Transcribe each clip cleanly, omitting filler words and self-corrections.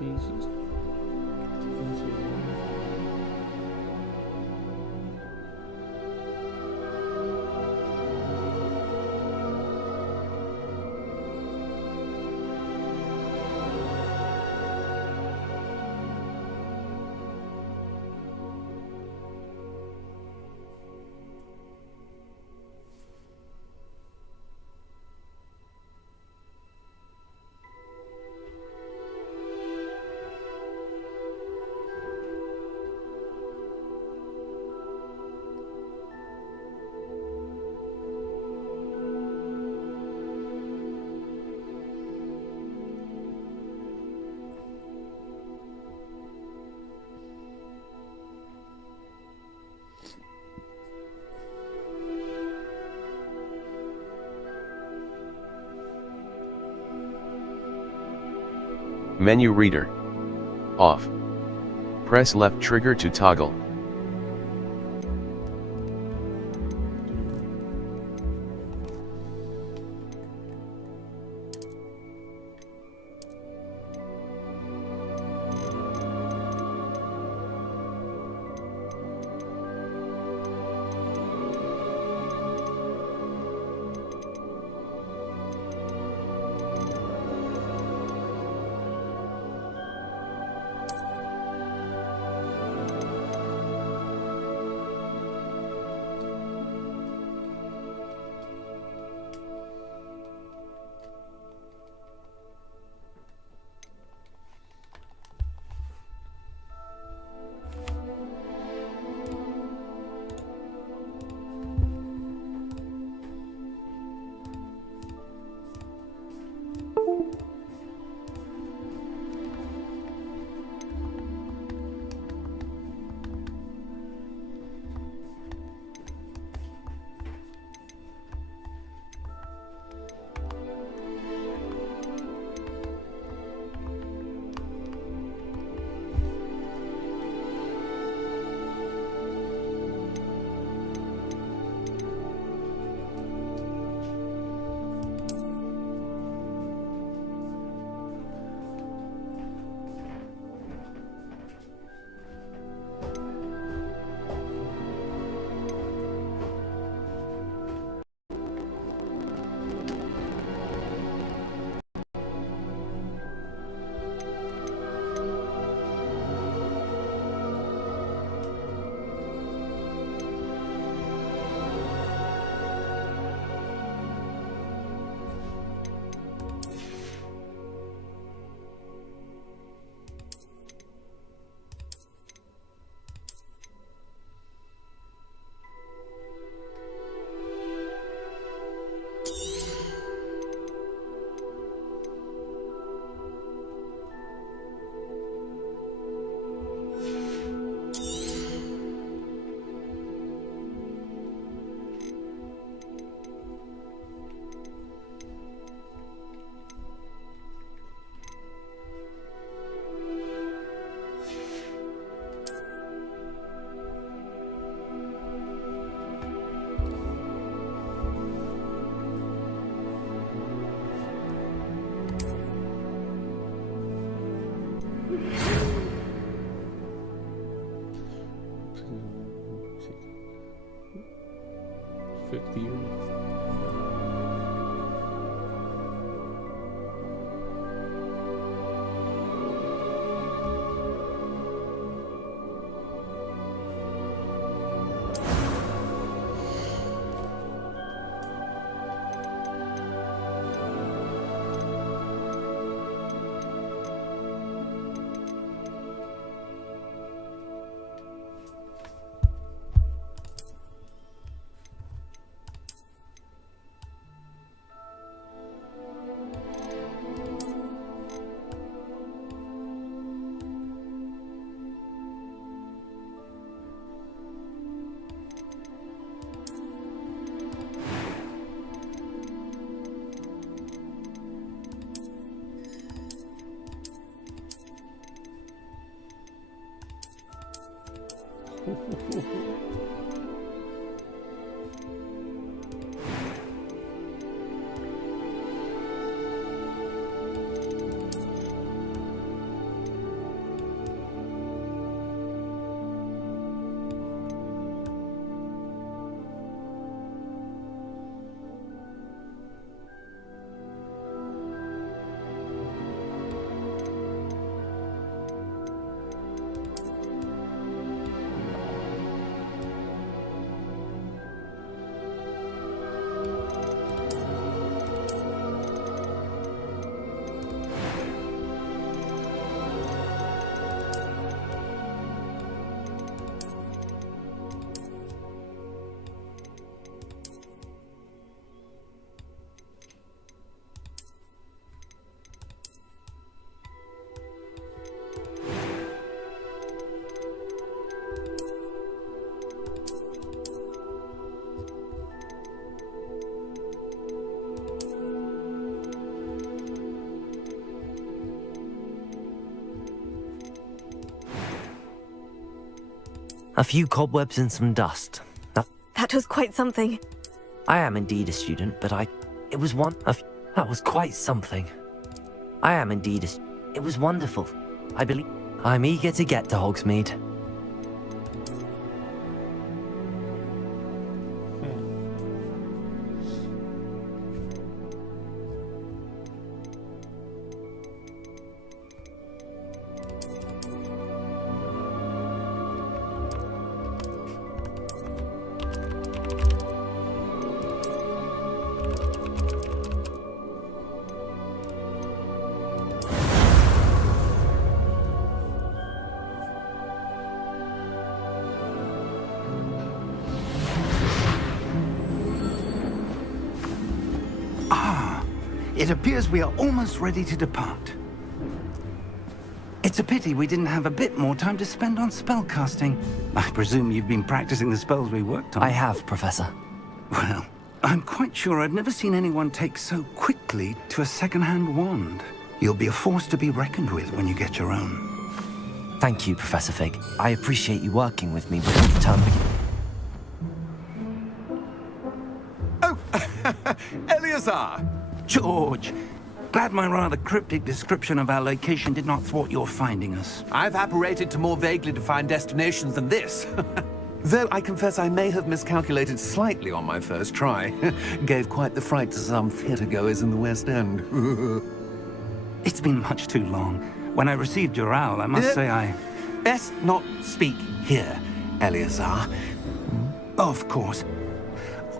Jesus. Menu reader. Off. Press left trigger to toggle. A few cobwebs and some dust. That was quite something. I am indeed a student, but it was that was quite something. I am indeed it was wonderful. I believe I'm eager to get to Hogsmeade. It appears we are almost ready to depart. It's a pity we didn't have a bit more time to spend on spellcasting. I presume you've been practicing the spells we worked on. I have, Professor. Well, I'm quite sure I've never seen anyone take so quickly to a second-hand wand. You'll be a force to be reckoned with when you get your own. Thank you, Professor Fig. I appreciate you working with me before the term begins. Oh, Eleazar! George, glad my rather cryptic description of our location did not thwart your finding us. I've apparated to more vaguely defined destinations than this. Though I confess I may have miscalculated slightly on my first try. Gave quite the fright to some theatre-goers in the West End. It's been much too long. When I received your owl, I must say I... Best not speak here, Eleazar. Of course.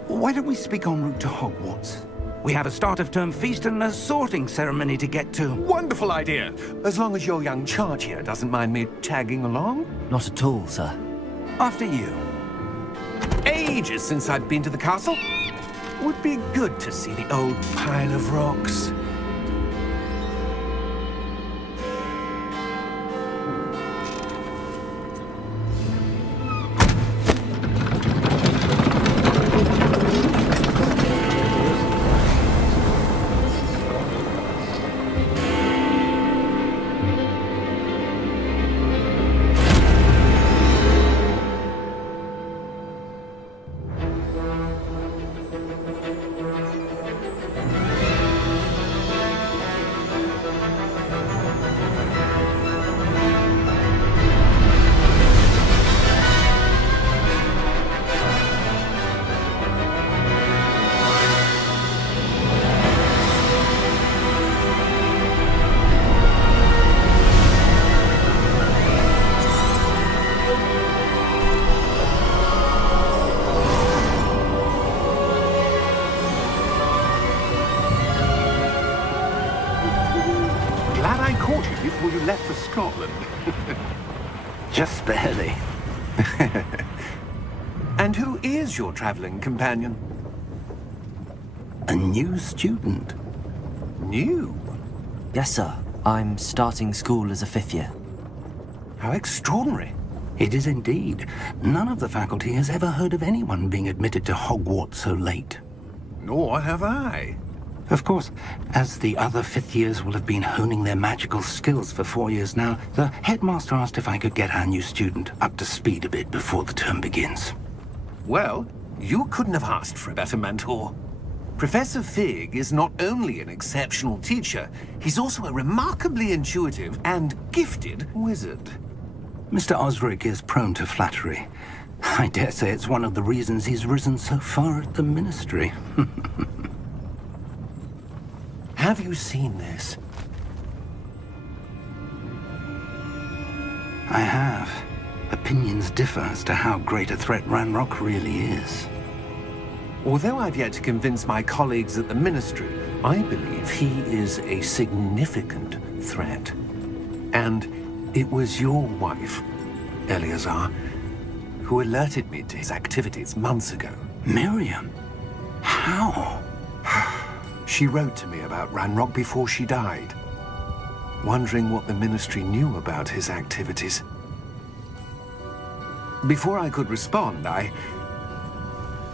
Why don't we speak en route to Hogwarts? We have a start-of-term feast and a sorting ceremony to get to. Wonderful idea! As long as your young charge here doesn't mind me tagging along. Not at all, sir. After you. Ages since I'd been to the castle. Would be good to see the old pile of rocks. Before you left for Scotland. Just barely. And who is your traveling companion? A new student. New? Yes, sir. I'm starting school as a 5th year. How extraordinary. It is indeed. None of the faculty has ever heard of anyone being admitted to Hogwarts so late. Nor have I. Of course, as the other 5th years will have been honing their magical skills for 4 years now, the headmaster asked if I could get our new student up to speed a bit before the term begins. Well, you couldn't have asked for a better mentor. Professor Fig is not only an exceptional teacher, he's also a remarkably intuitive and gifted wizard. Mr. Osric is prone to flattery. I dare say it's one of the reasons he's risen so far at the Ministry. Have you seen this? I have. Opinions differ as to how great a threat Ranrock really is. Although I've yet to convince my colleagues at the Ministry, I believe he is a significant threat. And it was your wife, Eleazar, who alerted me to his activities months ago. Miriam? How? She wrote to me about Ranrock before she died, wondering what the Ministry knew about his activities. Before I could respond, I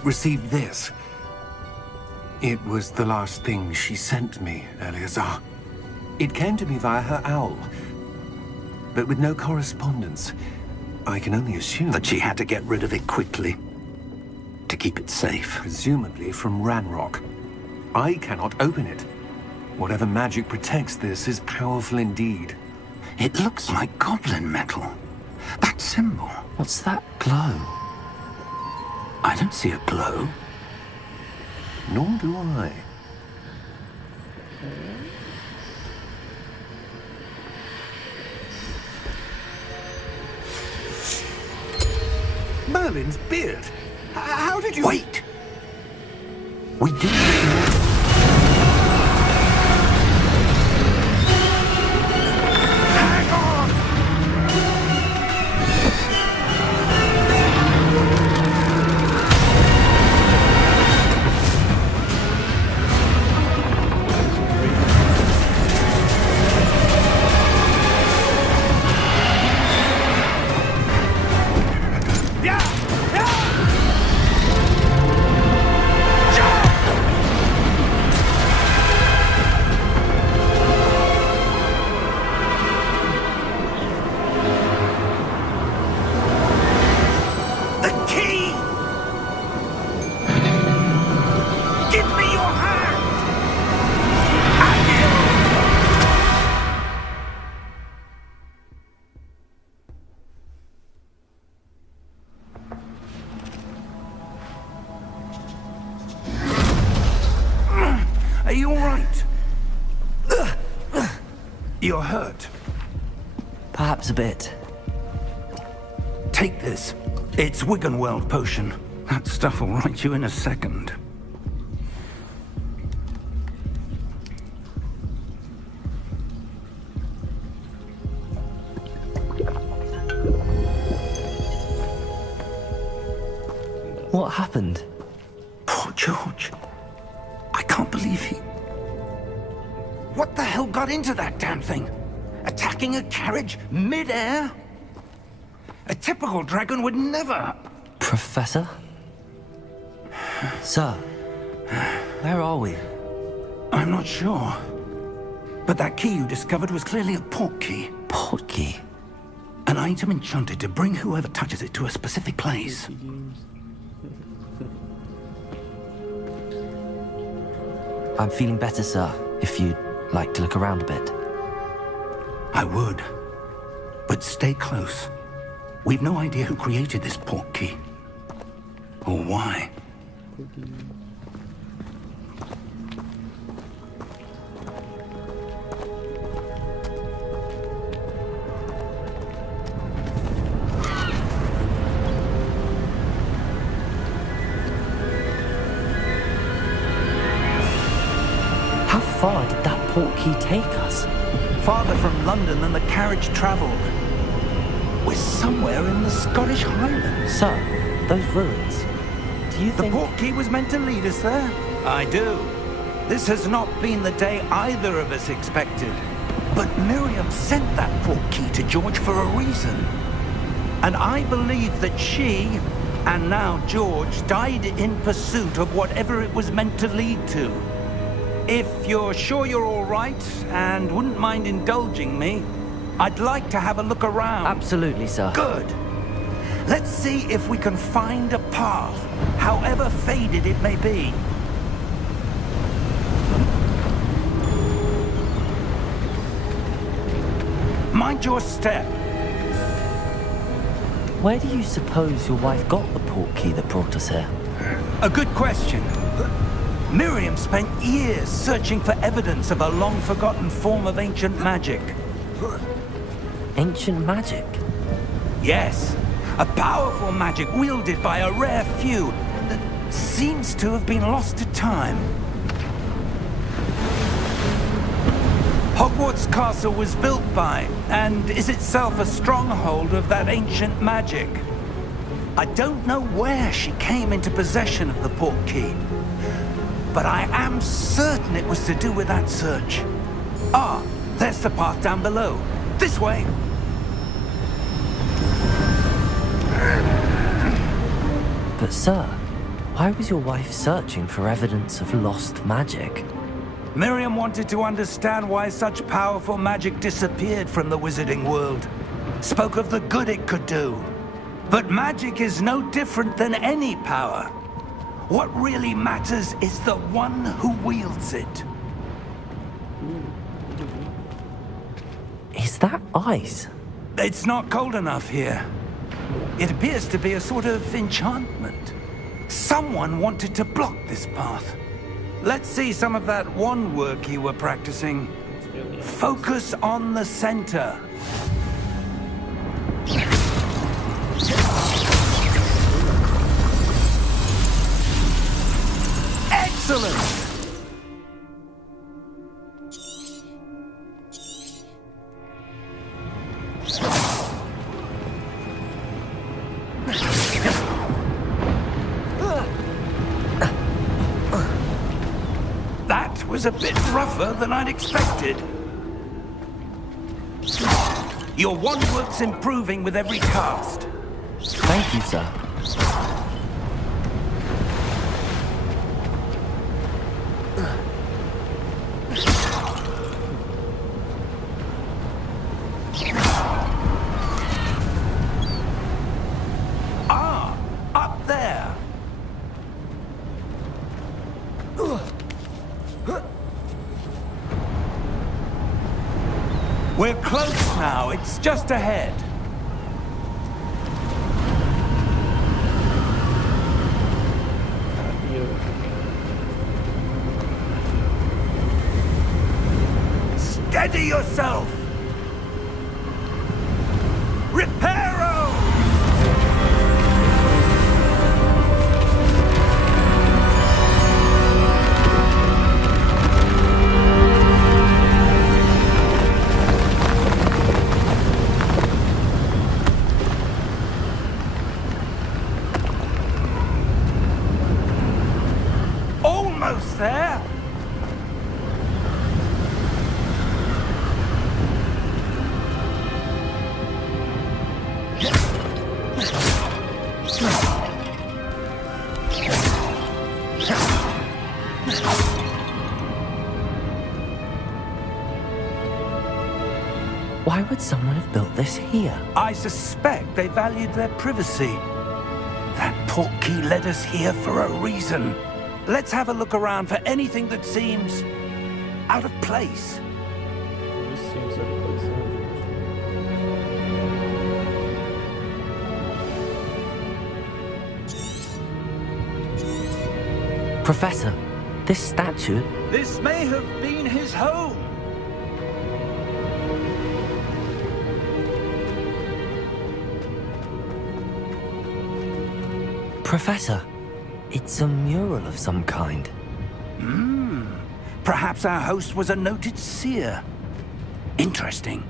received this. It was the last thing she sent me, Eleazar. It came to me via her owl, but with no correspondence. I can only assume That she had to get rid of it quickly to keep it safe. presumably from Ranrock. I cannot open it. Whatever magic protects this is powerful indeed. It looks like goblin metal. That symbol. What's that glow? I don't see a glow. Nor do I. Merlin's beard! How did you... Wait! We do. Hang on! Yeah! Yeah! The key! Give me your hand! Are you all right? You're hurt. Perhaps a bit. Take this. It's Wiggenweld potion. That stuff will right you in a second. What happened? Poor George. I can't believe he... What the hell got into that damn thing? Attacking a carriage mid-air? A typical dragon would never... Professor? Sir, where are we? I'm not sure. But that key you discovered was clearly a port key. Port key? An item enchanted to bring whoever touches it to a specific place. I'm feeling better, sir, if you'd like to look around a bit. I would. But stay close. We've no idea who created this port key. Or why. How far did that port key take us? Farther from London than the carriage travelled. We're somewhere in the Scottish Highlands. Sir, those ruins. Do you The think... port key was meant to lead us there? I do. This has not been the day either of us expected. But Miriam sent that port key to George for a reason. And I believe that she, and now George, died in pursuit of whatever it was meant to lead to. If you're sure you're all right, and wouldn't mind indulging me, I'd like to have a look around. Absolutely, sir. Good. Let's see if we can find a path, however faded it may be. Mind your step. Where do you suppose your wife got the port key that brought us here? A good question. Miriam spent years searching for evidence of a long-forgotten form of ancient magic. Ancient magic? Yes, a powerful magic wielded by a rare few that seems to have been lost to time. Hogwarts Castle was built by, and is itself a stronghold of that ancient magic. I don't know where she came into possession of the port key, but I am certain it was to do with that search. Ah, there's the path down below. This way. But sir, why was your wife searching for evidence of lost magic? Miriam wanted to understand why such powerful magic disappeared from the wizarding world. Spoke of the good it could do, But magic is no different than any power. What really matters is the one who wields it. Is that ice? It's not cold enough here. It appears to be a sort of enchantment. Someone wanted to block this path. Let's see some of that wand work you were practicing. Focus on the center. Excellent! That was a bit rougher than I'd expected. Your wand work's improving with every cast. Thank you, sir. Ah, up there. We're close now. It's just ahead. Steady yourself! Reparo! Almost there! Why would someone have built this here? I suspect they valued their privacy. That portkey led us here for a reason. Let's have a look around for anything that seems out of place. This seems out of place. Professor, this statue... This may have been his home. Professor, it's a mural of some kind. Perhaps our host was a noted seer. Interesting.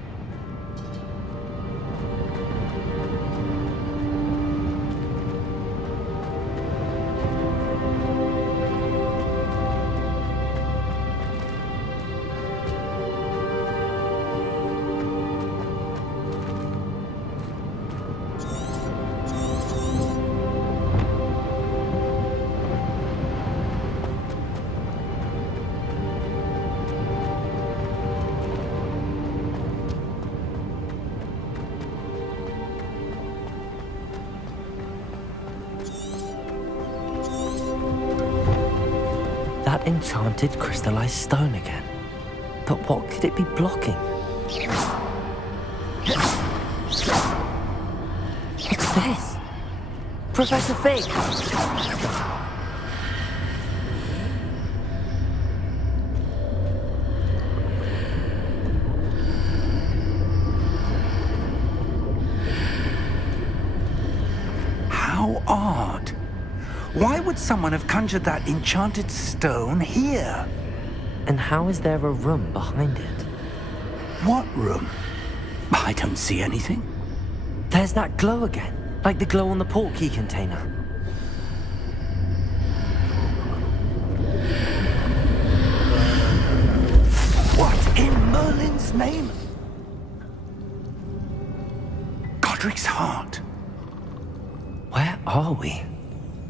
That enchanted crystallized stone again. But what could it be blocking? It's this! Professor Fig! How odd. Why would someone have conjured that enchanted stone here? And how is there a room behind it? What room? I don't see anything. There's that glow again, like the glow on the portkey container. What in Merlin's name? Godric's heart. Where are we?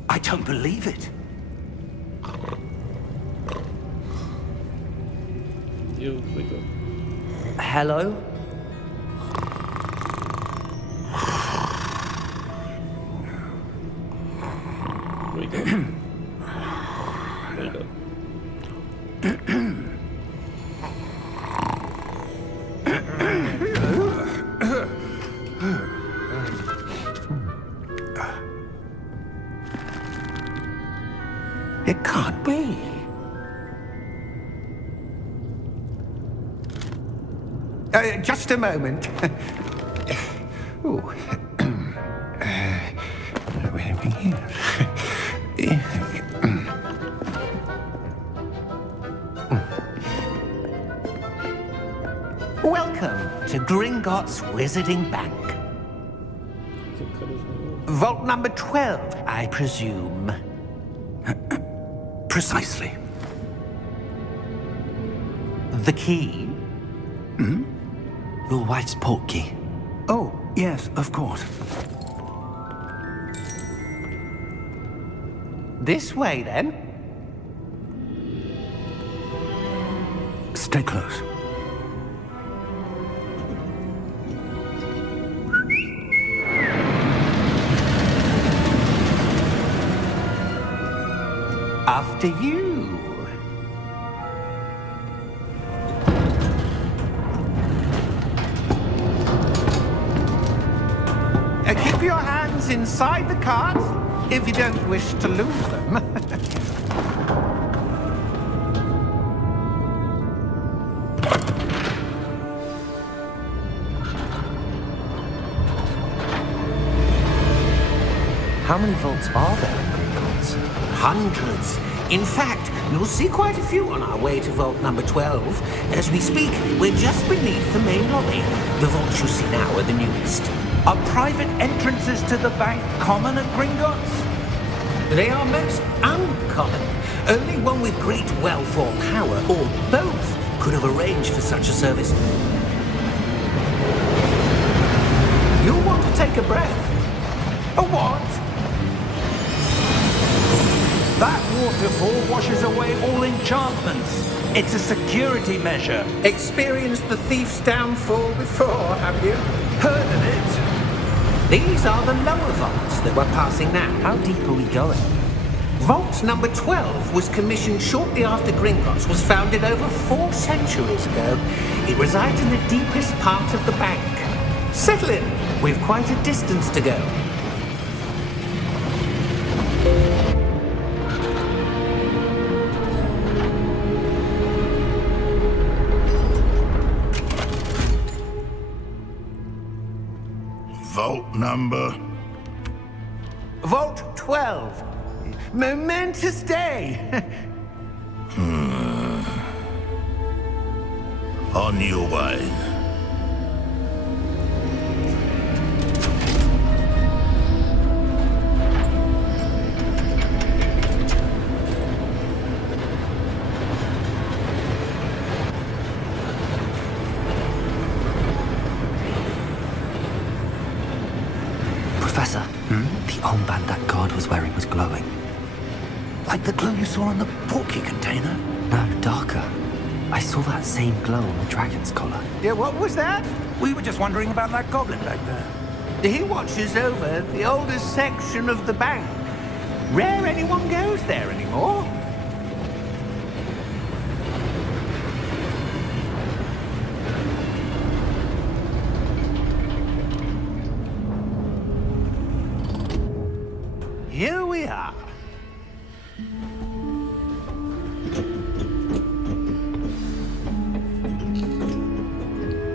I don't believe it. Here we go. Hello? It can't be. Just a moment. Ooh. Where are we here? Welcome to Gringotts Wizarding Bank. Vault number 12, I presume. Precisely. The key? Your wife's portkey. Oh, yes, of course. This way, then. Stay close. After you. Keep your hands inside the cart if you don't wish to lose them. How many vaults are there in Gringotts? Hundreds. In fact, you'll see quite a few on our way to vault number 12. As we speak, we're just beneath the main lobby. The vaults you see now are the newest. Are private entrances to the bank common at Gringotts? They are most uncommon. Only one with great wealth or power, or both, could have arranged for such a service. You'll want to take a breath. A what? That waterfall washes away all enchantments. It's a security measure. Experienced the thief's downfall before, have you? Heard of it? These are the lower vaults that we're passing now. How deep are we going? Vault number 12 was commissioned shortly after Gringotts was founded over 4 centuries ago. It resides in the deepest part of the bank. Settle in. We've quite a distance to go. Vault number? Vault 12. Momentous day. On your way. Professor, the armband that guard was wearing was glowing. Like the glow you saw on the portkey container? No, darker. I saw that same glow on the dragon's collar. Yeah, what was that? We were just wondering about that goblin back there. He watches over the oldest section of the bank. Rare anyone goes there anymore. Here we are.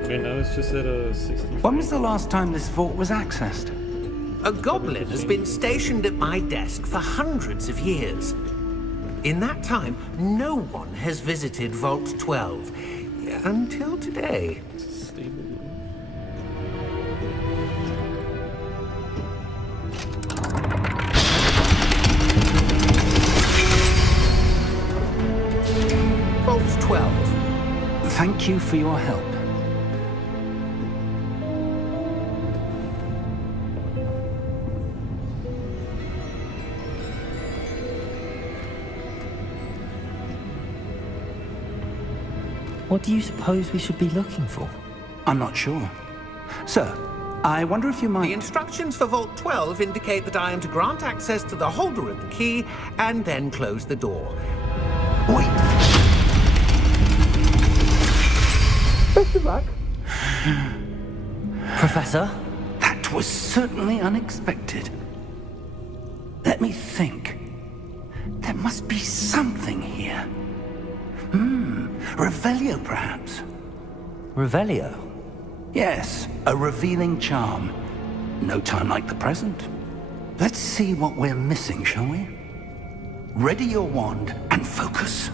Okay, now it's just at a 60. When was the last time this vault was accessed? A goblin has been stationed at my desk for hundreds of years. In that time, no one has visited Vault 12 until today. Stable. Vault 12. Thank you for your help. What do you suppose we should be looking for? I'm not sure. Sir, I wonder if you The might... instructions for Vault 12 indicate that I am to grant access to the holder of the key and then close the door. Wait! Professor? That was certainly unexpected. Let me think. There must be something here. Revelio, perhaps. Revelio? Yes, a revealing charm. No time like the present. Let's see what we're missing, shall we? Ready your wand and focus.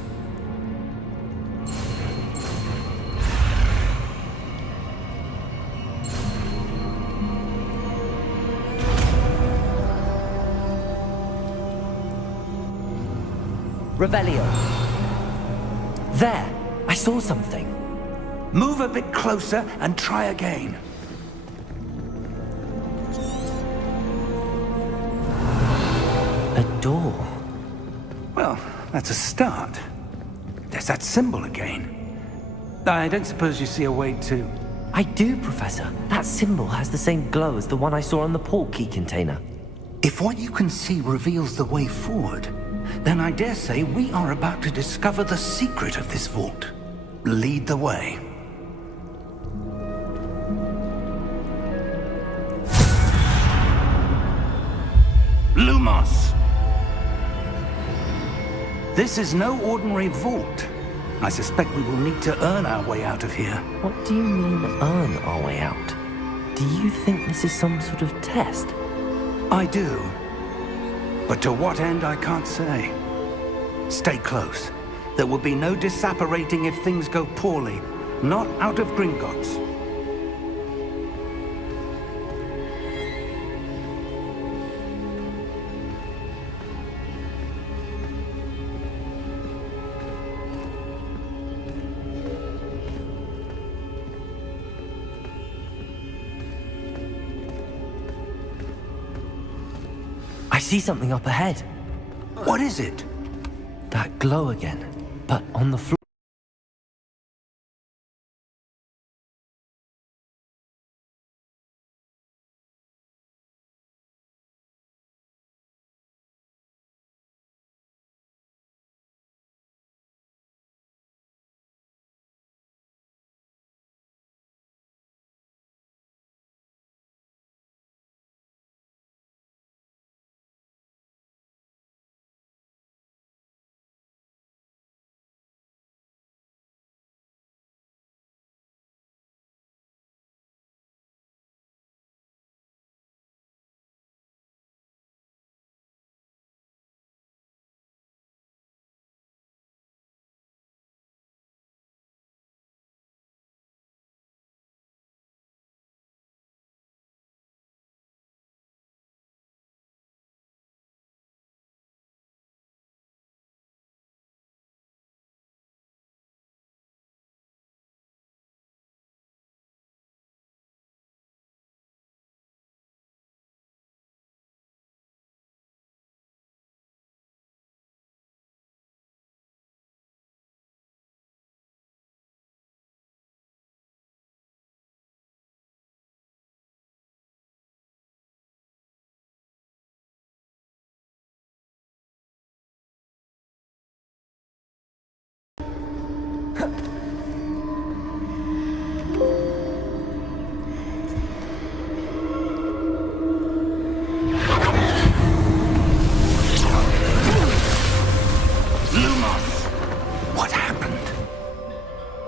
Revelio. There! I saw something. Move a bit closer and try again. A door. Well, that's a start. There's that symbol again. I don't suppose you see a way to... I do, Professor. That symbol has the same glow as the one I saw on the portkey container. If what you can see reveals the way forward, then I dare say we are about to discover the secret of this vault. Lead the way. Lumos! This is no ordinary vault. I suspect we will need to earn our way out of here. What do you mean, earn our way out? Do you think this is some sort of test? I do. But to what end, I can't say. Stay close. There will be no disapparating if things go poorly. Not out of Gringotts. I see something up ahead. What is it? That glow again, but on the floor.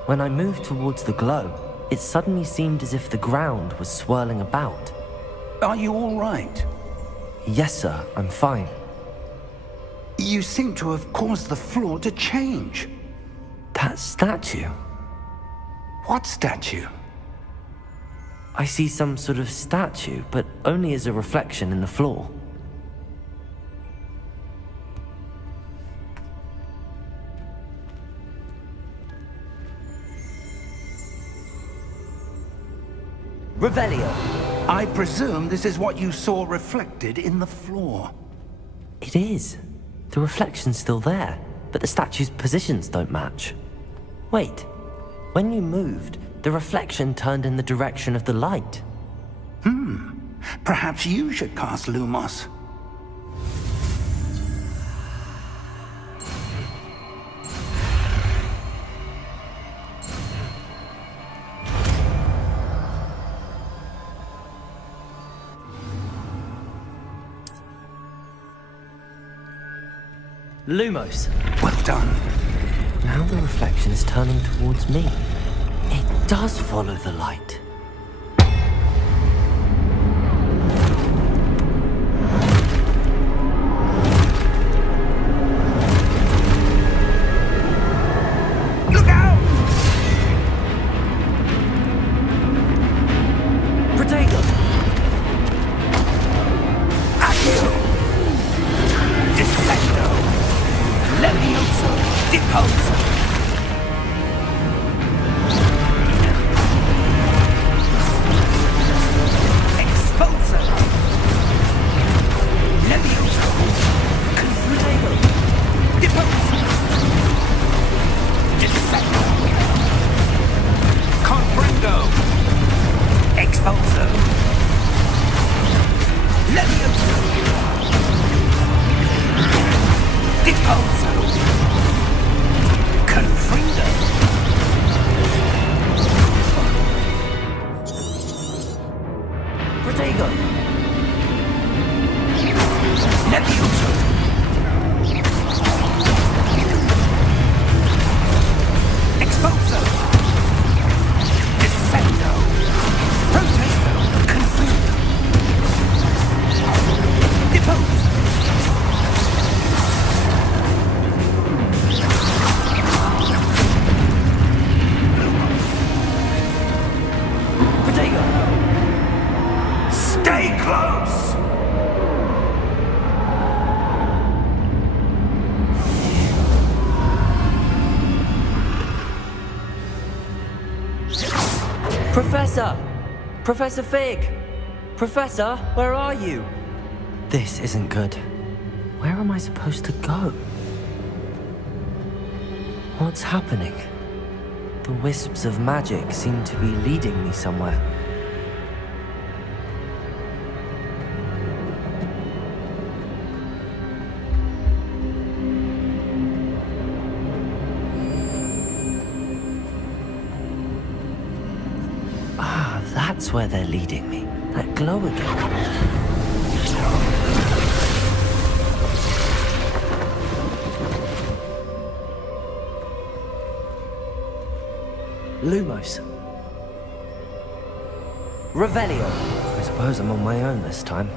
When I moved towards the glow, it suddenly seemed as if the ground was swirling about. Are you all right? Yes, sir, I'm fine. You seem to have caused the floor to change. That statue? What statue? I see some sort of statue, but only as a reflection in the floor. Revelio. I presume this is what you saw reflected in the floor. It is. The reflection's still there, but the statue's positions don't match. Wait. When you moved, the reflection turned in the direction of the light. Perhaps you should cast Lumos. Lumos. Well done. Now the reflection is turning towards me. It does follow the light. Look out! Protego! Accio! Descendo! Levioso! Deposo! Expulso! Levioso! Confutego! Deposo! Descendo! Confringo! Expulso! Levioso! Deposo! Confringo! Protego! Levioso! Expulso! Descendo! Protego! Confringo! Depose! Protego! Stay close! Professor! Professor Fig! Professor, where are you? This isn't good. Where am I supposed to go? What's happening? The wisps of magic seem to be leading me somewhere. Ah, that's where they're leading me. That glow again. Lumos. Revelio. I suppose I'm on my own this time.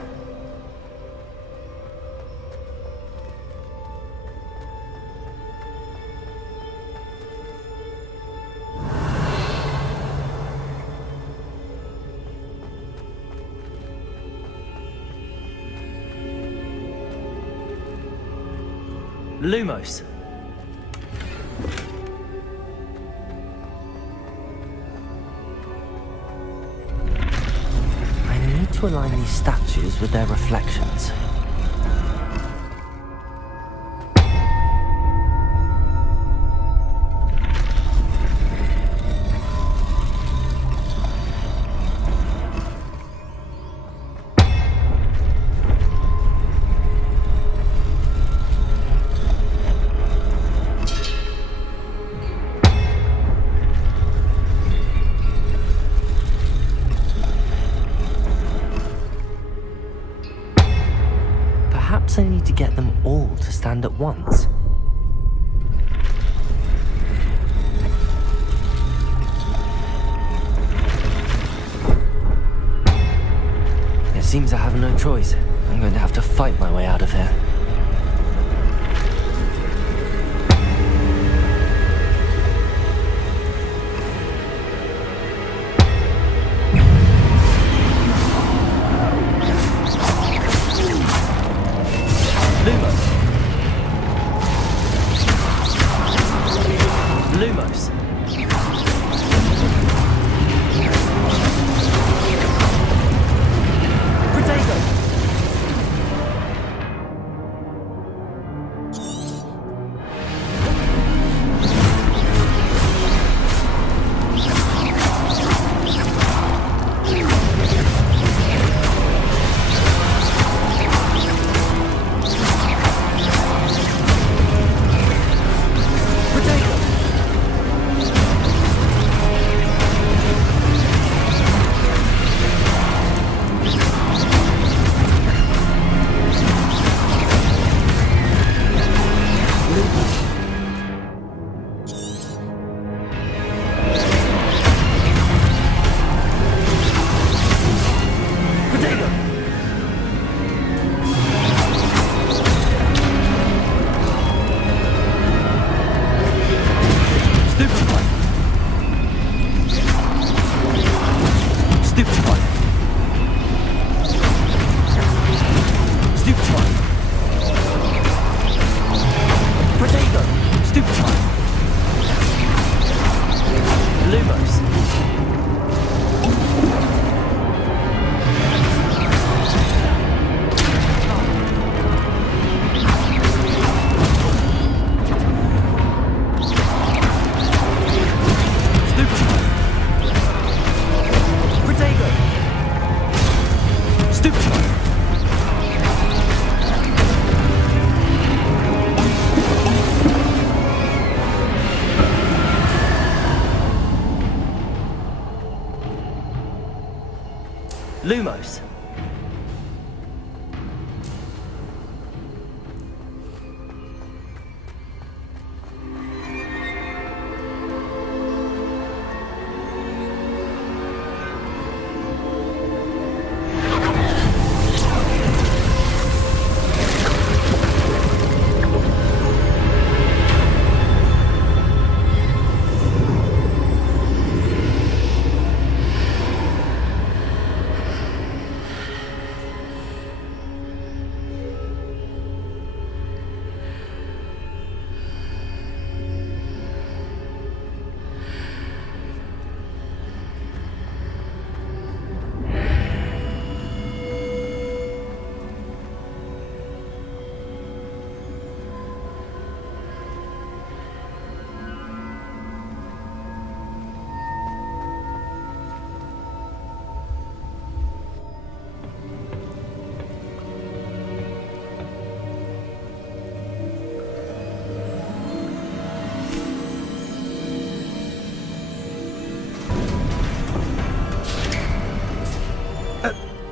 Lumos. I need to align these statues with their reflections. Perhaps I need to get them all to stand at once. It seems I have no choice. I'm going to have to fight my way out of here. Lumos. Protego. Lumos. Lumos.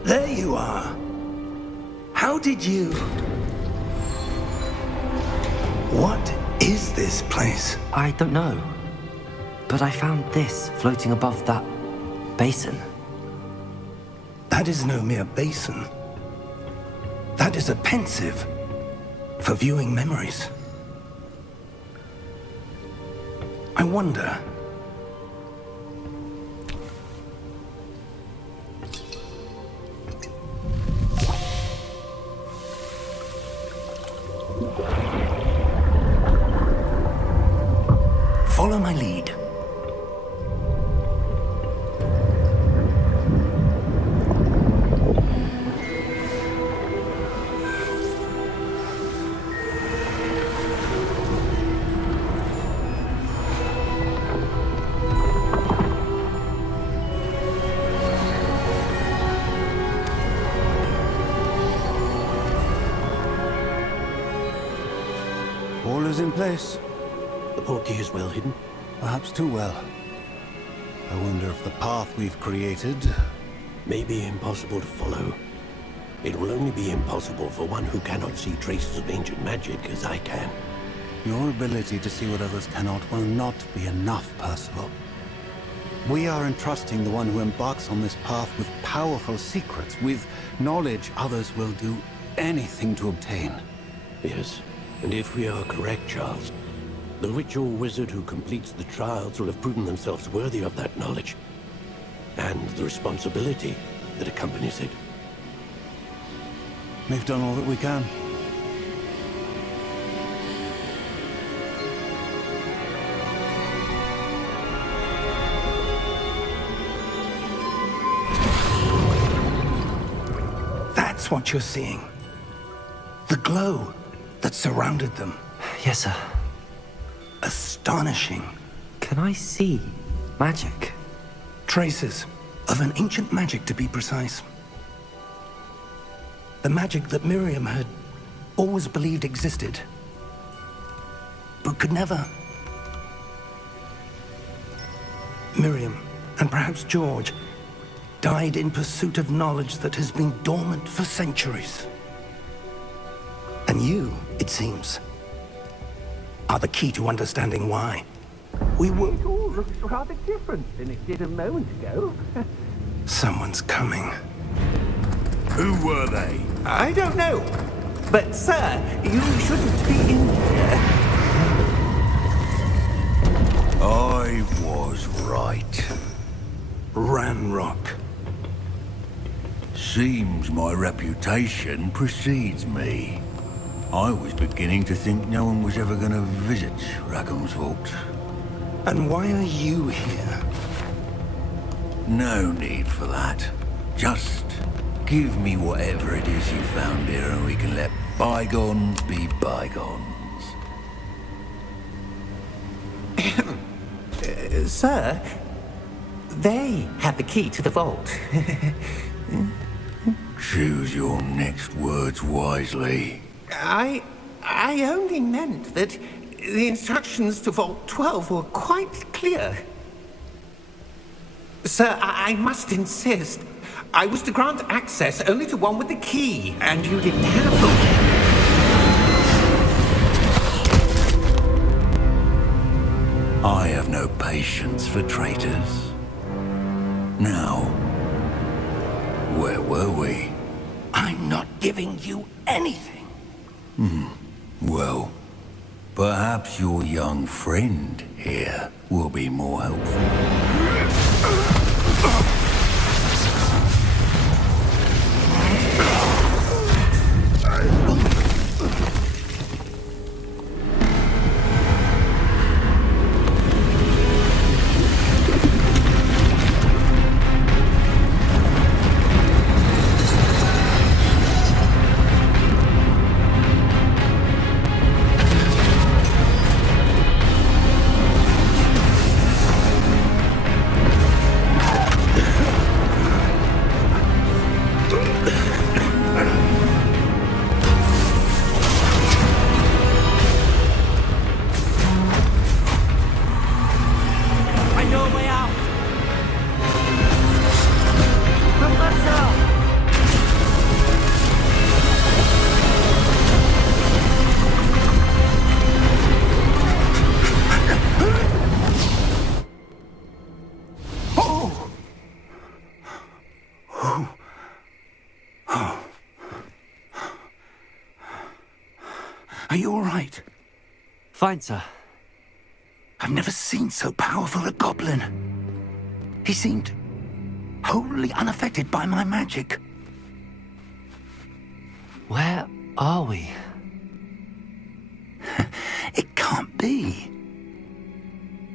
There you are. How did you... What is this place? I don't know. But I found this floating above that basin. That is no mere basin. That is a pensive for viewing memories. I wonder... Follow my lead. All is in place. The portkey is well hidden. Perhaps too well. I wonder if the path we've created... May be impossible to follow. It will only be impossible for one who cannot see traces of ancient magic as I can. Your ability to see what others cannot will not be enough, Percival. We are entrusting the one who embarks on this path with powerful secrets, with knowledge others will do anything to obtain. Yes, and if we are correct, Charles, the witch or wizard who completes the trials will have proven themselves worthy of that knowledge, and the responsibility that accompanies it. We've done all that we can. That's what you're seeing. The glow that surrounded them. Yes, sir. Astonishing. Can I see magic? Traces of an ancient magic, to be precise. The magic that Miriam had always believed existed, but could never. Miriam, and perhaps George, died in pursuit of knowledge that has been dormant for centuries. And you, it seems, are the key to understanding why. We were... It all looks rather different than it did a moment ago. Someone's coming. Who were they? I don't know. But, sir, you shouldn't be in here. I was right. Ranrock. Seems my reputation precedes me. I was beginning to think no one was ever going to visit Rackham's vault. And why are you here? No need for that. Just give me whatever it is you found here and we can let bygones be bygones. Sir, they had the key to the vault. Choose your next words wisely. I only meant that the instructions to Vault 12 were quite clear. Sir, I must insist. I was to grant access only to one with the key, and you didn't have them. I have no patience for traitors. Now, where were we? I'm not giving you anything. Well, perhaps your young friend here will be more helpful. Are you all right? Fine, sir. I've never seen so powerful a goblin. He seemed wholly unaffected by my magic. Where are we? It can't be.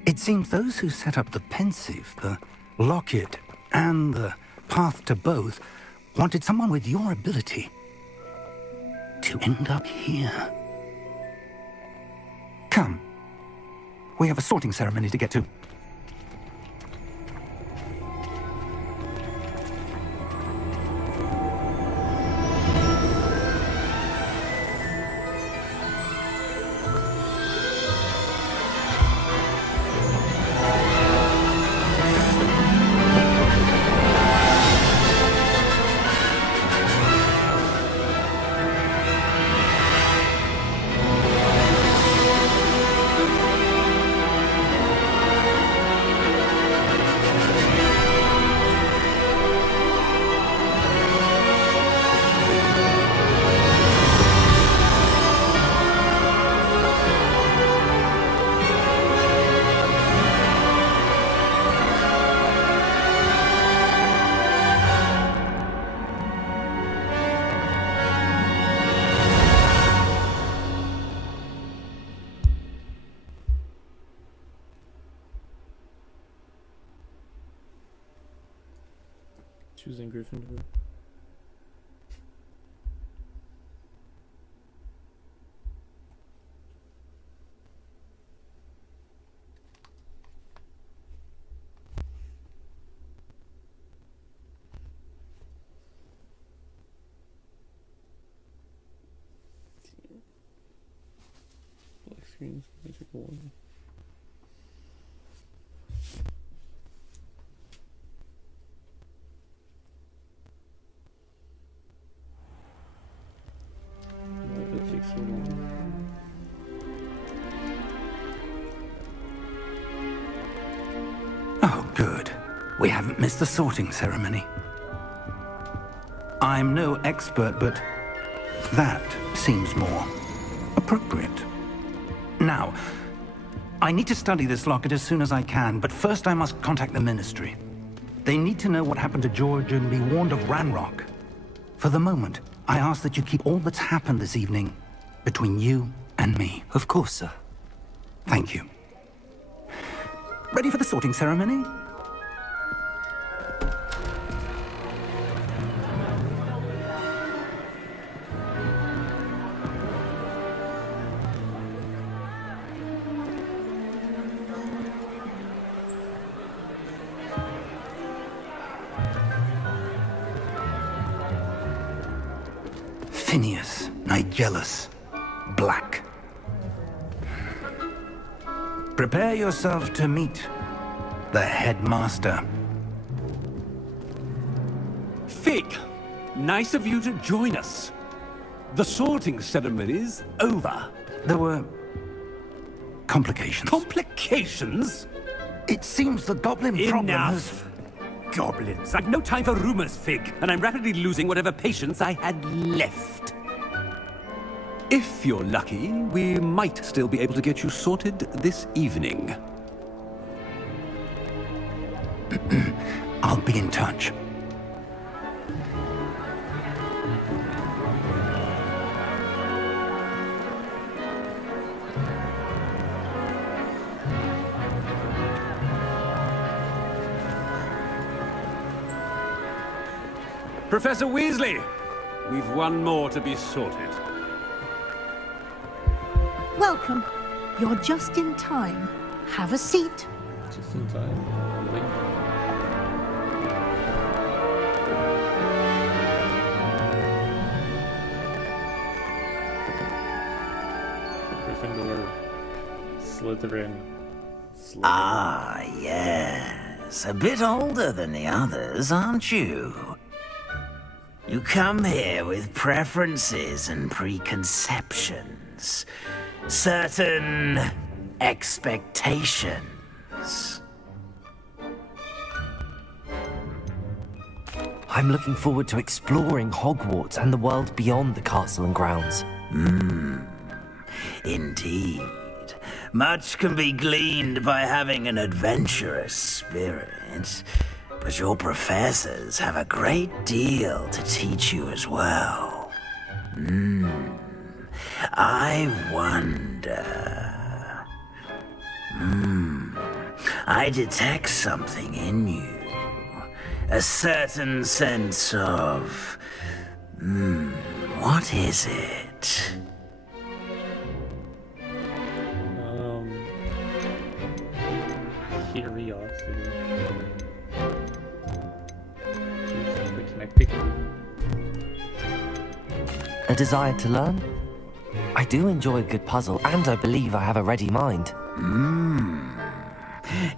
It seems those who set up the pensive, the locket, and the path to both wanted someone with your ability to end up here. Come. We have a sorting ceremony to get to. Choosing Gryffindor. Black screens, magical one. So long. Oh, good. We haven't missed the sorting ceremony. I'm no expert, but that seems more appropriate. Now, I need to study this locket as soon as I can, but first I must contact the Ministry. They need to know what happened to George and be warned of Ranrock. For the moment, I ask that you keep all that's happened this evening between you and me. Of course, sir. Thank you. Ready for the sorting ceremony? Tinius, Nigellus, Black. Prepare yourself to meet the headmaster. Fig, nice of you to join us. The sorting ceremony's over. There were complications. Complications? It seems the goblin problem has... Enough! Goblins. I've no time for rumors, Fig, and I'm rapidly losing whatever patience I had left. If you're lucky, we might still be able to get you sorted this evening. I'll be in touch. Professor Weasley, we've one more to be sorted. Welcome. You're just in time. Have a seat. Just in time. Link. Gryffindor. Slytherin. Ah, yes. A bit older than the others, aren't you? You come here with preferences and preconceptions. Certain expectations. I'm looking forward to exploring Hogwarts and the world beyond the castle and grounds. Indeed. Much can be gleaned by having an adventurous spirit, but your professors have a great deal to teach you as well. I wonder... I detect something in you. A certain sense of... what is it? Curiosity. Which can I pick? A desire to learn? I do enjoy a good puzzle, and I believe I have a ready mind.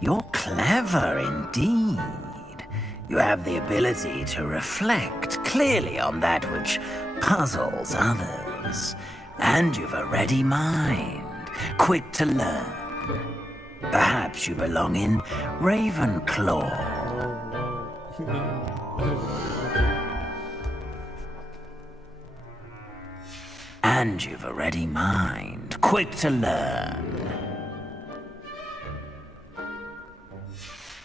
You're clever indeed. You have the ability to reflect clearly on that which puzzles others. And you've a ready mind, quick to learn. Perhaps you belong in Ravenclaw. And you've a ready mind, quick to learn.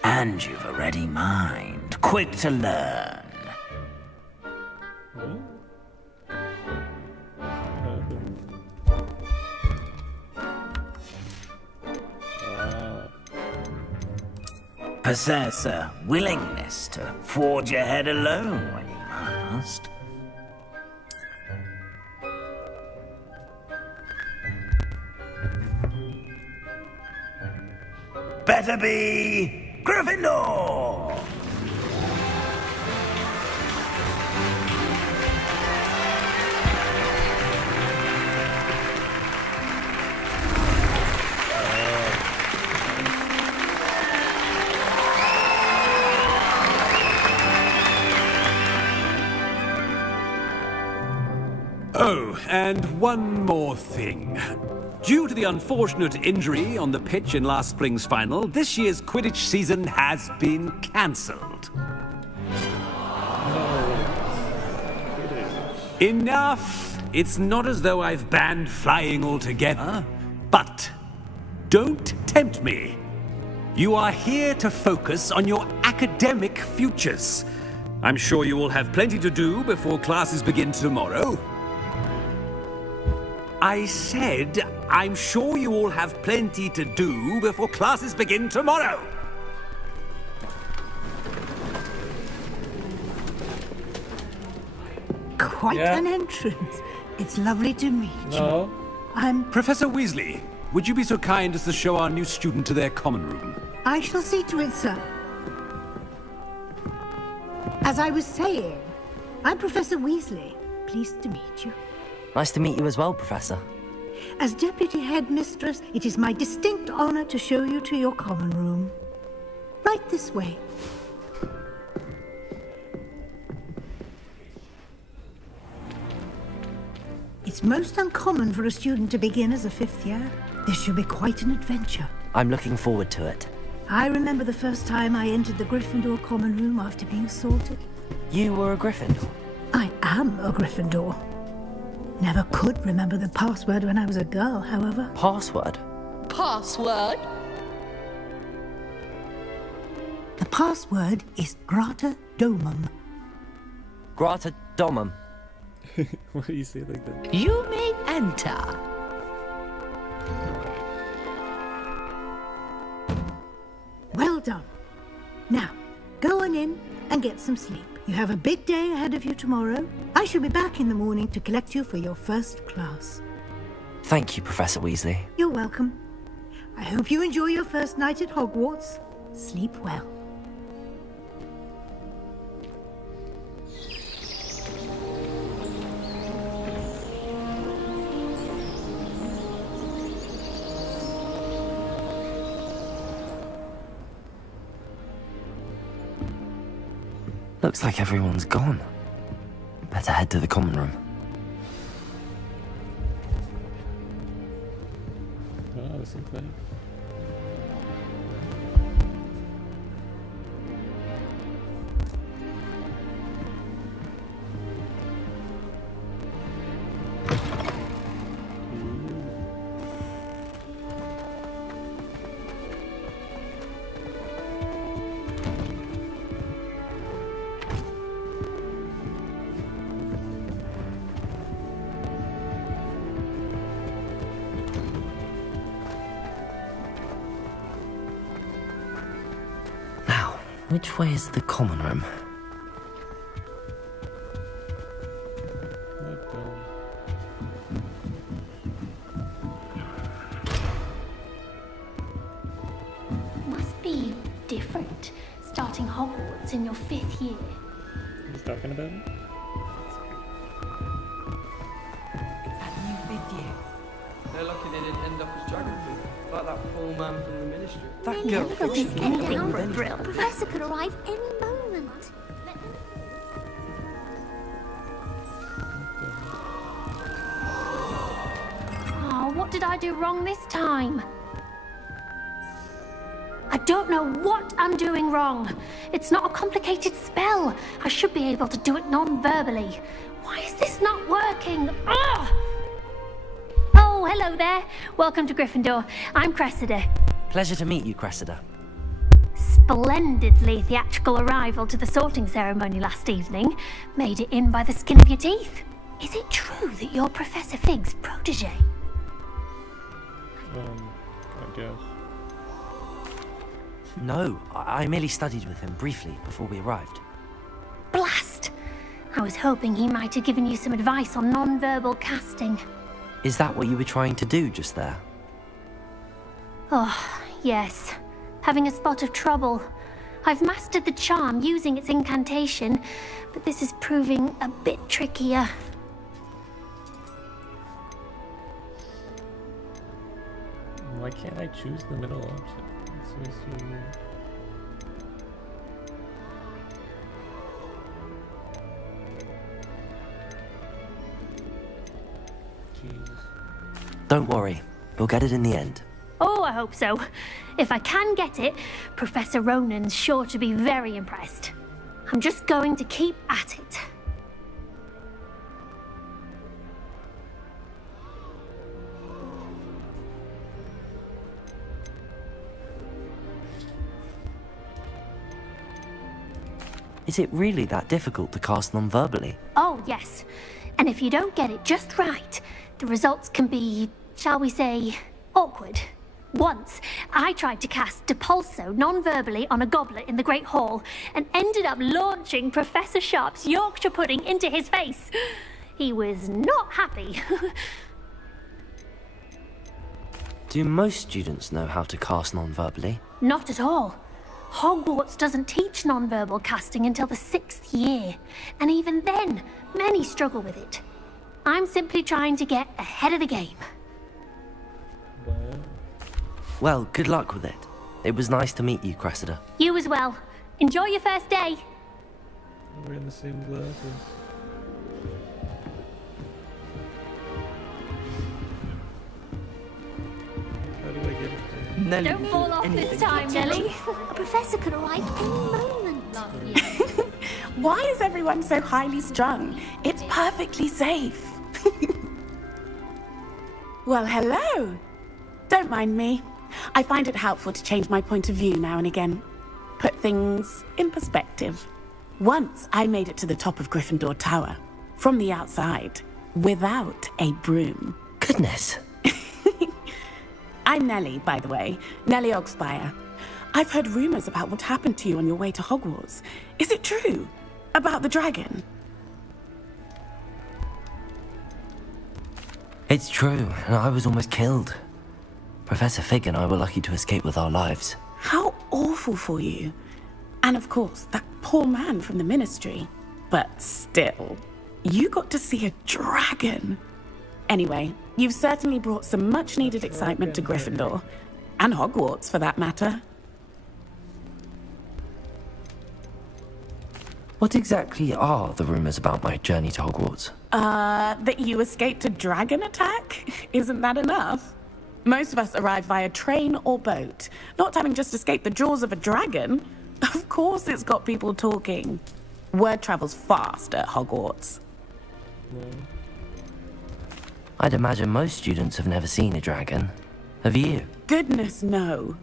And you've a ready mind, quick to learn. Possess a willingness to forge ahead alone when you must. Better be Gryffindor! Oh, and one more thing. Due to the unfortunate injury on the pitch in last spring's final, this year's Quidditch season has been cancelled. Enough! It's not as though I've banned flying altogether, but don't tempt me. You are here to focus on your academic futures. I'm sure you will have plenty to do before classes begin tomorrow. I said, I'm sure you all have plenty to do before classes begin tomorrow. Quite an entrance. It's lovely to meet you. I'm... Professor Weasley, would you be so kind as to show our new student to their common room? I shall see to it, sir. As I was saying, I'm Professor Weasley. pleased to meet you. Nice to meet you as well, Professor. As Deputy Headmistress, it is my distinct honor to show you to your common room. Right this way. It's most uncommon for a student to begin as a 5th year. This should be quite an adventure. I'm looking forward to it. I remember the first time I entered the Gryffindor common room after being sorted. You were a Gryffindor? I am a Gryffindor. Never could remember the password when I was a girl, however. Password? Password? The password is Grata Domum. Grata Domum. Why do you say it like that? You may enter. Well done. Now, go on in and get some sleep. You have a big day ahead of you tomorrow. I shall be back in the morning to collect you for your first class. Thank you, Professor Weasley. You're welcome. I hope you enjoy your first night at Hogwarts. Sleep well. Looks like everyone's gone. Better head to the common room. Oh, this is nice. Which way is the common room? Must be different, starting Hogwarts in your 5th year. He's talking about it? That new 5th year. They're lucky they didn't end up as dragon food, like that poor man from the ministry. That girl thinks she's down for a drill. Professor could arrive any moment. Oh, what did I do wrong this time? I don't know what I'm doing wrong. It's not a complicated spell. I should be able to do it non-verbally. Why is this not working? Ugh! Oh, hello there. Welcome to Gryffindor. I'm Cressida. Pleasure to meet you, Cressida. Splendidly theatrical arrival to the sorting ceremony last evening. Made it in by the skin of your teeth. Is it true that you're Professor Fig's protege? I guess. No, I merely studied with him briefly before we arrived. Blast! I was hoping he might have given you some advice on non-verbal casting. Is that what you were trying to do just there? Oh, yes. Having a spot of trouble. I've mastered the charm using its incantation, but this is proving a bit trickier. Why can't I choose the middle option? It's so weird. Jesus. Don't worry, we'll get it in the end. Oh, I hope so. If I can get it, Professor Ronan's sure to be very impressed. I'm just going to keep at it. Is it really that difficult to cast non-verbally? Oh, yes. And if you don't get it just right, the results can be, shall we say, awkward. Once, I tried to cast Depulso non-verbally on a goblet in the Great Hall and ended up launching Professor Sharp's Yorkshire pudding into his face. He was not happy. Do most students know how to cast non-verbally? Not at all. Hogwarts doesn't teach nonverbal casting until the 6th year, and even then, many struggle with it. I'm simply trying to get ahead of the game. Well, good luck with it. It was nice to meet you, Cressida. You as well. Enjoy your first day. We're in the same glasses. How do I get it there? Nelly. Don't fall off this time, Nelly. A professor could arrive any moment. Why is everyone so highly strung? It's perfectly safe. Well, hello. Don't mind me. I find it helpful to change my point of view now and again. Put things in perspective. Once I made it to the top of Gryffindor Tower, from the outside, without a broom. Goodness. I'm Nellie, by the way. Nellie Ogspire. I've heard rumors about what happened to you on your way to Hogwarts. Is it true? About the dragon? It's true, and I was almost killed. Professor Fig and I were lucky to escape with our lives. How awful for you. And of course, that poor man from the Ministry. But still, you got to see a dragon. Anyway, you've certainly brought some much-needed excitement to Gryffindor. And Hogwarts, for that matter. What exactly are the rumors about my journey to Hogwarts? That you escaped a dragon attack? Isn't that enough? Most of us arrive via train or boat, not having just escaped the jaws of a dragon. Of course it's got people talking. Word travels fast at Hogwarts. I'd imagine most students have never seen a dragon. Have you? Goodness, no.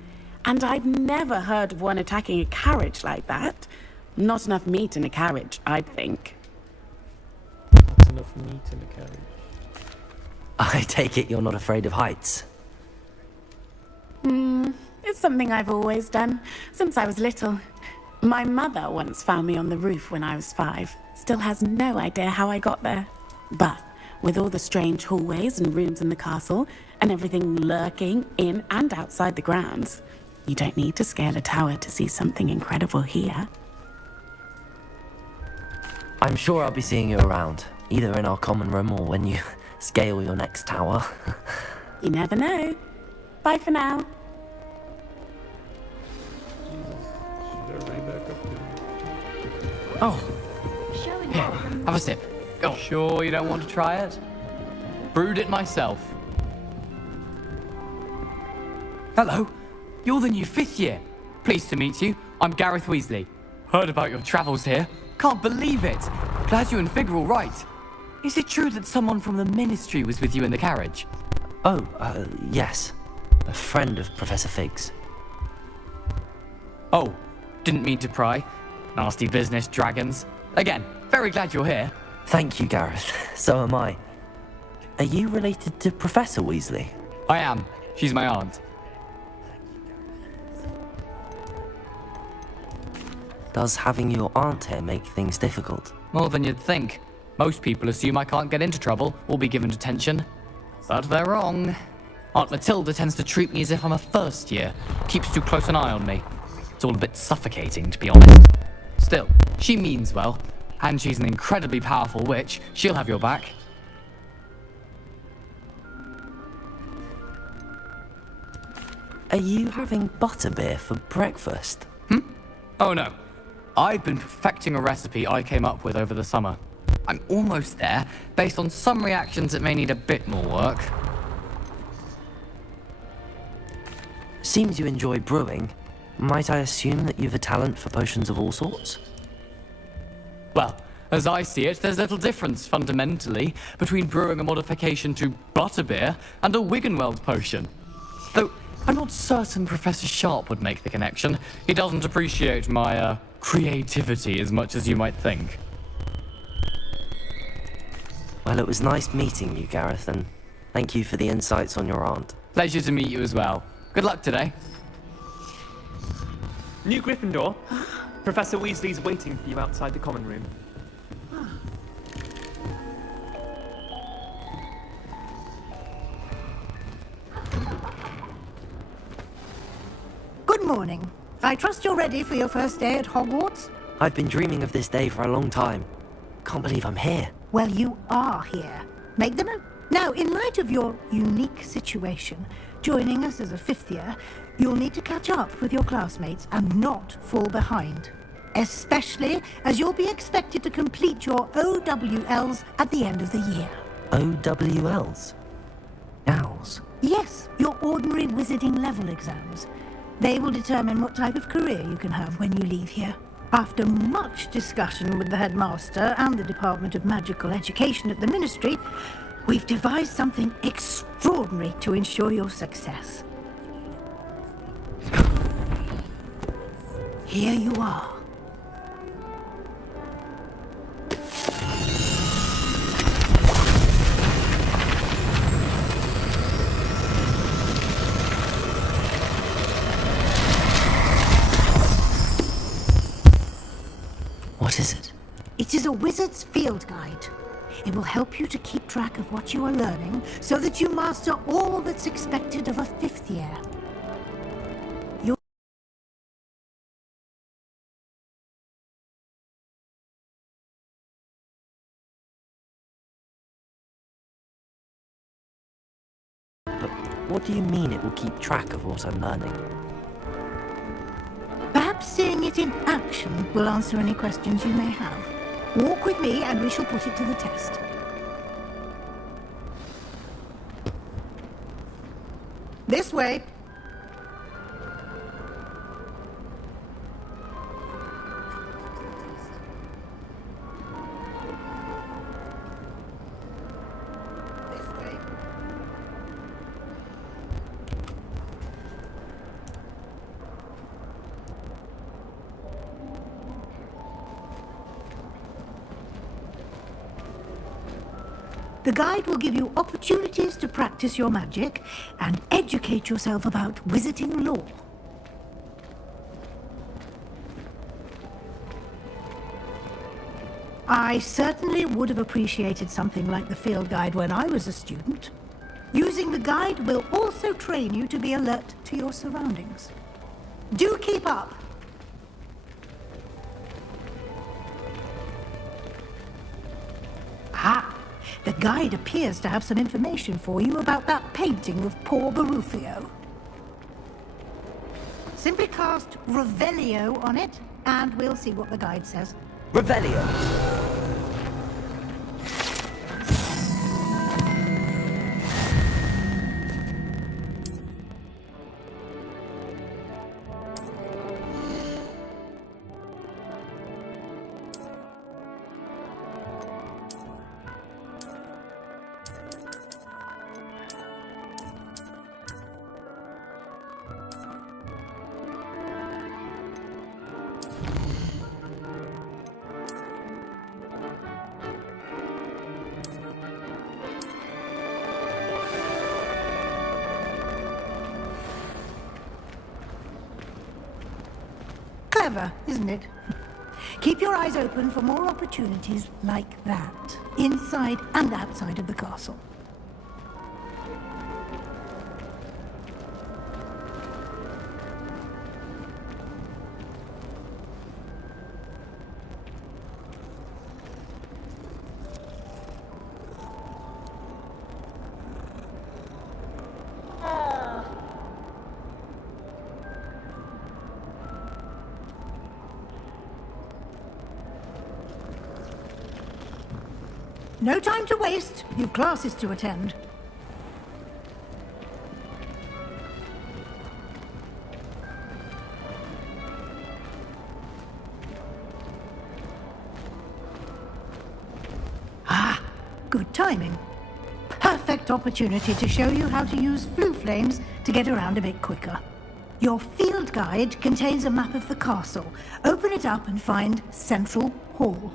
And I'd never heard of one attacking a carriage like that. Not enough meat in a carriage, I'd think. That's enough meat in a carriage. I take it you're not afraid of heights. It's something I've always done, since I was little. My mother once found me on the roof when I was 5. Still has no idea how I got there. But with all the strange hallways and rooms in the castle, and everything lurking in and outside the grounds, you don't need to scale a tower to see something incredible here. I'm sure I'll be seeing you around, either in our common room or when you scale your next tower. You never know. Bye for now. Oh, here, have a sip. Go. Sure you don't want to try it? Brewed it myself. Hello, you're the new 5th year. Pleased to meet you. I'm Gareth Weasley. Heard about your travels here. Can't believe it. Glad you and Fig are all right. Is it true that someone from the Ministry was with you in the carriage? Oh, yes. A friend of Professor Fig's. Oh, didn't mean to pry. Nasty business, dragons. Again, very glad you're here. Thank you, Gareth. So am I. Are you related to Professor Weasley? I am. She's my aunt. Does having your aunt here make things difficult? More than you'd think. Most people assume I can't get into trouble or be given detention. But they're wrong. Aunt Matilda tends to treat me as if I'm a first year. Keeps too close an eye on me. It's all a bit suffocating, to be honest. Still, she means well. And she's an incredibly powerful witch. She'll have your back. Are you having butterbeer for breakfast? Oh no. I've been perfecting a recipe I came up with over the summer. I'm almost there. Based on some reactions, it may need a bit more work. Seems you enjoy brewing. Might I assume that you've a talent for potions of all sorts? Well, as I see it, there's little difference, fundamentally, between brewing a modification to butterbeer and a Wiggenweld potion. Though, I'm not certain Professor Sharp would make the connection. He doesn't appreciate my, creativity as much as you might think. Well, it was nice meeting you, Gareth, and thank you for the insights on your aunt. Pleasure to meet you as well. Good luck today. New Gryffindor. Professor Weasley's waiting for you outside the common room. Good morning. I trust you're ready for your first day at Hogwarts? I've been dreaming of this day for a long time. Can't believe I'm here. Well, you are here. Make the most. Now, in light of your unique situation, joining us as a fifth year, you'll need to catch up with your classmates and not fall behind. Especially as you'll be expected to complete your OWLs at the end of the year. OWLs? Owls? Yes, your ordinary wizarding level exams. They will determine what type of career you can have when you leave here. After much discussion with the headmaster and the Department of Magical Education at the Ministry, we've devised something extraordinary to ensure your success. Here you are. What is it? It is a wizard's field guide. It will help you to keep track of what you are learning so that you master all that's expected of a fifth year. But what do you mean it will keep track of what I'm learning? Perhaps seeing it in action will answer any questions you may have. Walk with me and we shall put it to the test. This way. The guide will give you opportunities to practice your magic and educate yourself about wizarding lore. I certainly would have appreciated something like the field guide when I was a student. Using the guide will also train you to be alert to your surroundings. Do keep up! Ah! The guide appears to have some information for you about that painting of poor Baruthio. Simply cast Revelio on it, and we'll see what the guide says. Revelio! Clever, isn't it? Keep your eyes open for more opportunities like that, inside and outside of the castle. No time to waste. You've classes to attend. Ah, good timing. Perfect opportunity to show you how to use flue flames to get around a bit quicker. Your field guide contains a map of the castle. Open it up and find Central Hall.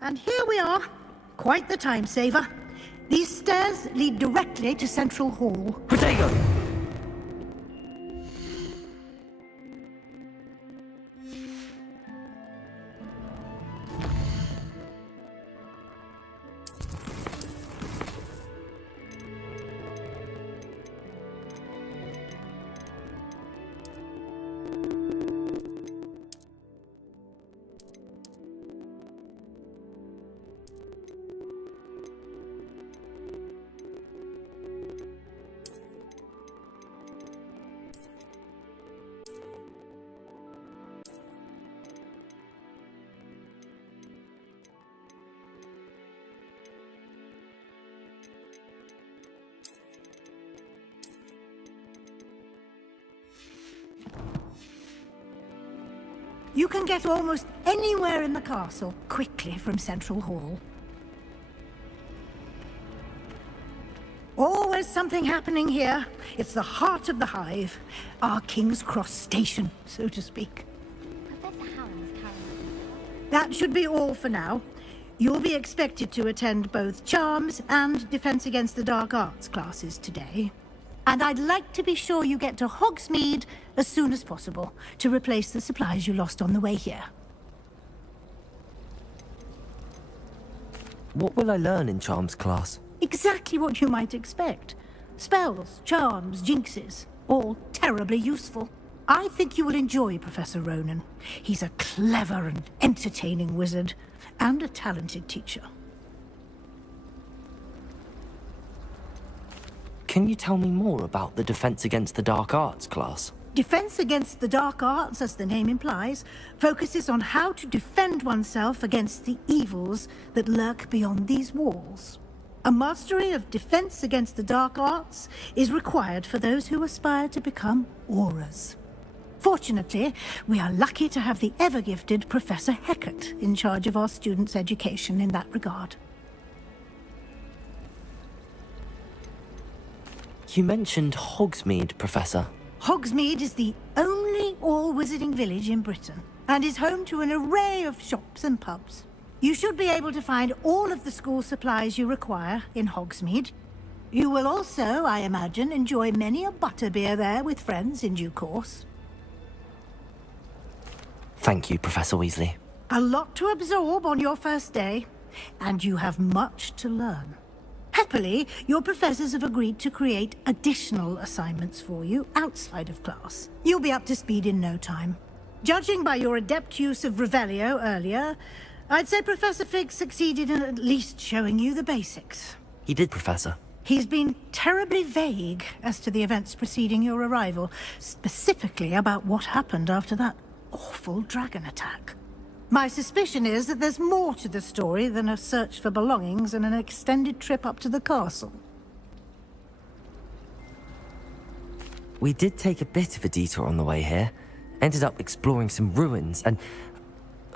And here we are. Quite the time saver. These stairs lead directly to Central Hall. Potato! You can get almost anywhere in the castle quickly from Central Hall. Always something happening here. It's the heart of the Hive. Our King's Cross station, so to speak. That should be all for now. You'll be expected to attend both Charms and Defense Against the Dark Arts classes today. And I'd like to be sure you get to Hogsmeade as soon as possible to replace the supplies you lost on the way here. What will I learn in Charms class? Exactly what you might expect. Spells, charms, jinxes, all terribly useful. I think you will enjoy Professor Ronan. He's a clever and entertaining wizard, and a talented teacher. Can you tell me more about the Defense Against the Dark Arts class? Defense Against the Dark Arts, as the name implies, focuses on how to defend oneself against the evils that lurk beyond these walls. A mastery of Defense Against the Dark Arts is required for those who aspire to become auras. Fortunately, we are lucky to have the ever-gifted Professor Hecat in charge of our students' education in that regard. You mentioned Hogsmeade, Professor. Hogsmeade is the only all-wizarding village in Britain, and is home to an array of shops and pubs. You should be able to find all of the school supplies you require in Hogsmeade. You will also, I imagine, enjoy many a butterbeer there with friends in due course. Thank you, Professor Weasley. A lot to absorb on your first day, and you have much to learn. Happily, your professors have agreed to create additional assignments for you outside of class. You'll be up to speed in no time. Judging by your adept use of Revelio earlier, I'd say Professor Fig succeeded in at least showing you the basics. He did, Professor. He's been terribly vague as to the events preceding your arrival, specifically about what happened after that awful dragon attack. My suspicion is that there's more to the story than a search for belongings and an extended trip up to the castle. We did take a bit of a detour on the way here. Ended up exploring some ruins and...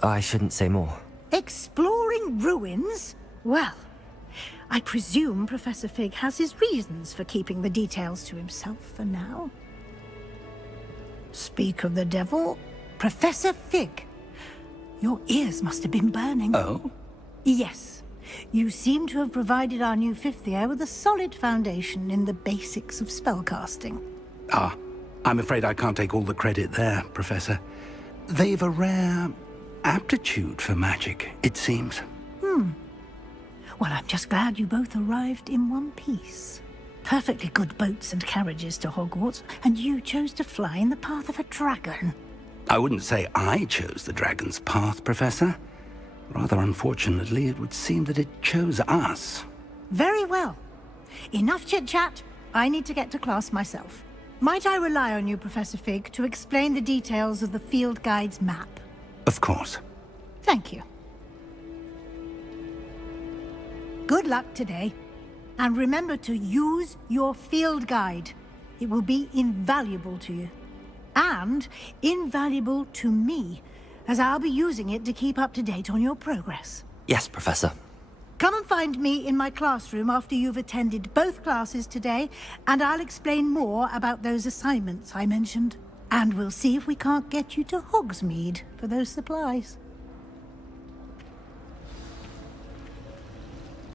I shouldn't say more. Exploring ruins? Well, I presume Professor Fig has his reasons for keeping the details to himself for now. Speak of the devil, Professor Fig. Your ears must have been burning. Oh? Yes. You seem to have provided our new fifth year with a solid foundation in the basics of spellcasting. Ah, I'm afraid I can't take all the credit there, Professor. They've a rare aptitude for magic, it seems. Well, I'm just glad you both arrived in one piece. Perfectly good boats and carriages to Hogwarts, and you chose to fly in the path of a dragon. I wouldn't say I chose the dragon's path, Professor. Rather unfortunately, it would seem that it chose us. Very well. Enough chit-chat. I need to get to class myself. Might I rely on you, Professor Fig, to explain the details of the field guide's map? Of course. Thank you. Good luck today. And remember to use your field guide. It will be invaluable to you. And invaluable to me, as I'll be using it to keep up to date on your progress. Yes, Professor. Come and find me in my classroom after you've attended both classes today, and I'll explain more about those assignments I mentioned. And we'll see if we can't get you to Hogsmeade for those supplies.